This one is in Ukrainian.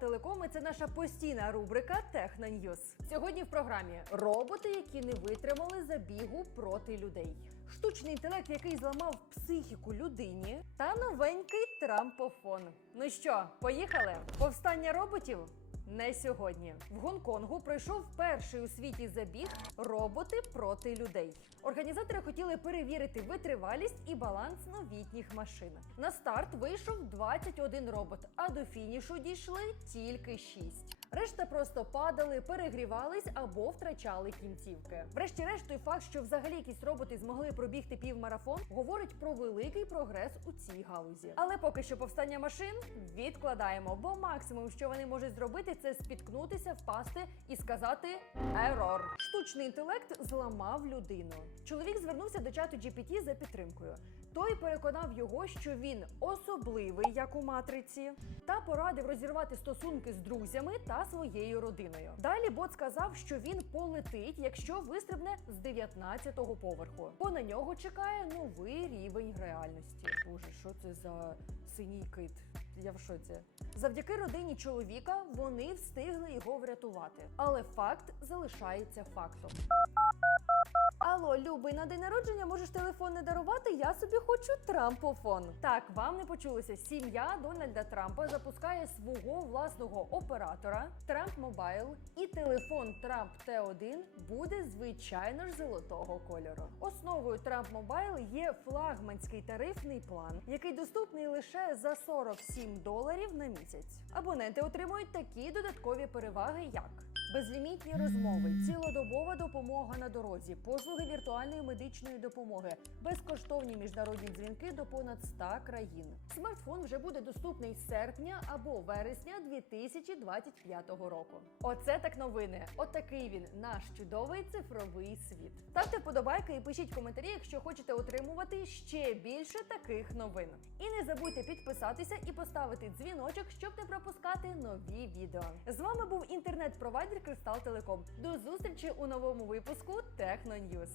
Телеком і це наша постійна рубрика Техноньюз. Сьогодні в програмі роботи, які не витримали забігу проти людей, штучний інтелект, який зламав психіку людині, та новенький трампофон. Ну що, поїхали? Повстання роботів? Не сьогодні. В Гонконгу пройшов перший у світі забіг роботи проти людей. Організатори хотіли перевірити витривалість і баланс новітніх машин. На старт вийшов 21 робот, а до фінішу дійшли тільки 6. Решта просто падали, перегрівались або втрачали кінцівки. Врешті-решт, той факт, що взагалі якісь роботи змогли пробігти півмарафон, говорить про великий прогрес у цій галузі. Але поки що повстання машин відкладаємо, бо максимум, що вони можуть зробити, це спіткнутися, впасти і сказати ерор. Штучний інтелект зламав людину. Чоловік звернувся до чату GPT за підтримкою. Той переконав його, що він особливий, як у матриці, та порадив розірвати стосунки з друзями та своєю родиною. Далі бот сказав, що він полетить, якщо вистрибне з 19-го поверху, бо на нього чекає новий рівень реальності. Боже, що це за синій кит? Я в шоці. Завдяки родині чоловіка вони встигли його врятувати, але факт залишається фактом. Алло, любий, на день народження можеш телефон не дарувати. Я собі хочу трампофон. Так, вам не почулося. Сім'я Дональда Трампа запускає свого власного оператора Трамп Мобайл, і телефон Трамп Т1 буде звичайно ж золотого кольору. Основою Трамп Мобайл є флагманський тарифний план, який доступний лише за 47 доларів на місяць. Абоненти отримують такі додаткові переваги, як Безлімітні розмови, цілодобова допомога на дорозі, послуги віртуальної медичної допомоги, безкоштовні міжнародні дзвінки до понад 100 країн. Смартфон вже буде доступний з серпня або вересня 2025 року. Оце так новини. Отакий він наш чудовий цифровий світ. Ставте вподобайки і пишіть коментарі, якщо хочете отримувати ще більше таких новин. І не забудьте підписатися і поставити дзвіночок, щоб не пропускати нові відео. З вами був інтернет-провайдер Кристал Телеком. До зустрічі у новому випуску Техно Техноньюз.